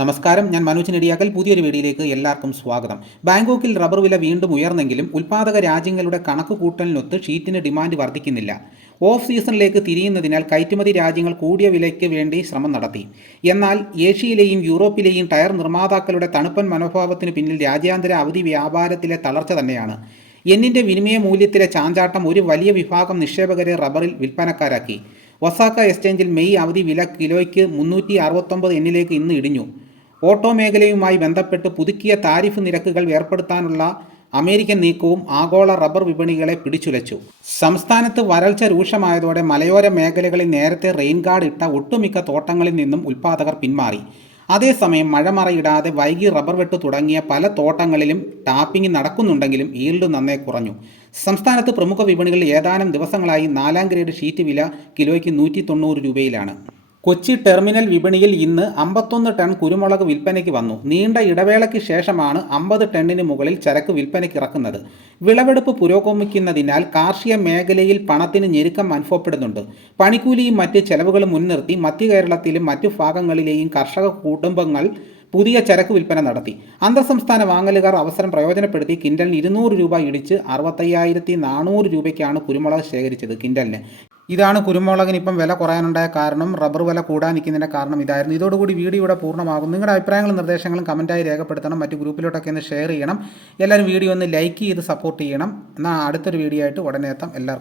നമസ്കാരം. ഞാൻ മനോജ് നെടിയാക്കൽ. പുതിയൊരു വീഡിയോയിലേക്ക് എല്ലാവർക്കും സ്വാഗതം. ബാങ്കോക്കിൽ റബ്ബർ വില വീണ്ടും ഉയർന്നെങ്കിലും ഉൽപ്പാദക രാജ്യങ്ങളുടെ കണക്ക് കൂട്ടലിനൊത്ത് ഷീറ്റിന് ഡിമാൻഡ് വർദ്ധിക്കുന്നില്ല. ഓഫ് സീസണിലേക്ക് തിരിയുന്നതിനാൽ കയറ്റുമതി രാജ്യങ്ങൾ കൂടിയ വിലയ്ക്ക് വേണ്ടി ശ്രമം നടത്തി. എന്നാൽ ഏഷ്യയിലെയും യൂറോപ്പിലെയും ടയർ നിർമ്മാതാക്കളുടെ തണുപ്പൻ മനോഭാവത്തിന് പിന്നിൽ രാജ്യാന്തര അവധി വ്യാപാരത്തിലെ തളർച്ച തന്നെയാണ്. എന്നിന്റെ വിനിമയ മൂല്യത്തിലെ ചാഞ്ചാട്ടം ഒരു വലിയ വിഭാഗം നിക്ഷേപകരെ റബ്ബറിൽ വിൽപ്പനക്കാരാക്കി. ഒസാക്ക എക്സ്ചേഞ്ചിൽ മെയ് അവധി വില കിലോയ്ക്ക് മുന്നൂറ്റി അറുപത്തൊമ്പത് എന്നിലേക്ക് ഇന്ന് ഇടിഞ്ഞു. ഓട്ടോ മേഖലയുമായി ബന്ധപ്പെട്ട് പുതുക്കിയ താരിഫ് നിരക്കുകൾ ഏർപ്പെടുത്താനുള്ള അമേരിക്കൻ നീക്കവും ആഗോള റബ്ബർ വിപണികളെ പിടിച്ചുലച്ചു. സംസ്ഥാനത്ത് വരൾച്ച രൂക്ഷമായതോടെ മലയോര മേഖലകളിൽ നേരത്തെ റെയിൻ ഗാർഡ് ഇട്ട ഒട്ടുമിക്ക തോട്ടങ്ങളിൽ നിന്നും ഉൽപ്പാദകർ പിന്മാറി. അതേസമയം മഴമറയിടാതെ വൈകി റബ്ബർ വെട്ട് തുടങ്ങിയ പല തോട്ടങ്ങളിലും ടാപ്പിംഗ് നടക്കുന്നുണ്ടെങ്കിലും ഈൽഡ് നന്നേ കുറഞ്ഞു. സംസ്ഥാനത്ത് പ്രമുഖ വിപണികളിൽ ഏതാനും ദിവസങ്ങളായി നാലാം ഗ്രേഡ് ഷീറ്റ് വില കിലോയ്ക്ക് നൂറ്റി തൊണ്ണൂറ് രൂപയിലാണ്. കൊച്ചി ടെർമിനൽ വിപണിയിൽ ഇന്ന് അമ്പത്തൊന്ന് ടൺ കുരുമുളക് വിൽപ്പനയ്ക്ക് വന്നു. നീണ്ട ഇടവേളയ്ക്ക് ശേഷമാണ് അമ്പത് ടണ്ണിന് മുകളിൽ ചരക്ക് വിൽപ്പനയ്ക്ക് ഇറക്കുന്നത്. വിളവെടുപ്പ് പുരോഗമിക്കുന്നതിനാൽ കാർഷിക മേഖലയിൽ പണത്തിന് ഞെരുക്കം അനുഭവപ്പെടുന്നുണ്ട്. പണിക്കൂലിയും മറ്റ് ചെലവുകളും മുൻനിർത്തി മധ്യ കേരളത്തിലും മറ്റു ഭാഗങ്ങളിലെയും കർഷക കുടുംബങ്ങൾ പുതിയ ചരക്ക് വിൽപ്പന നടത്തി. അന്തർസംസ്ഥാന വാങ്ങലുകാർ അവസരം പ്രയോജനപ്പെടുത്തി കിൻഡലിന് ഇരുന്നൂറ് രൂപ ഇടിച്ച് അറുപത്തയ്യായിരത്തി നാനൂറ് രൂപയ്ക്കാണ് കുരുമുളക് ശേഖരിച്ചത് കിൻഡലിന്. ഇതാണ് കുരുമുളകിന് ഇപ്പം വില കുറയാനുണ്ടായ കാരണം റബ്ബർ വില കൂടാൻ നിൽക്കുന്നതിന്റെ കാരണം ഇതായിരുന്നു. ഇതോടുകൂടി വീഡിയോ ഇവിടെ പൂർണമാകും. നിങ്ങളുടെ അഭിപ്രായങ്ങളും നിർദ്ദേശങ്ങളും കമന്റായി രേഖപ്പെടുത്തണം. മറ്റു ഗ്രൂപ്പിലോട്ടൊക്കെ ഒന്ന് ഷെയർ ചെയ്യണം. എല്ലാവരും വീഡിയോ ഒന്ന് ലൈക്ക് ചെയ്ത് സപ്പോർട്ട് ചെയ്യണം. എന്നാൽ അടുത്തൊരു വീഡിയോ ആയിട്ട് ഉടനെ എത്താം. എല്ലാവർക്കും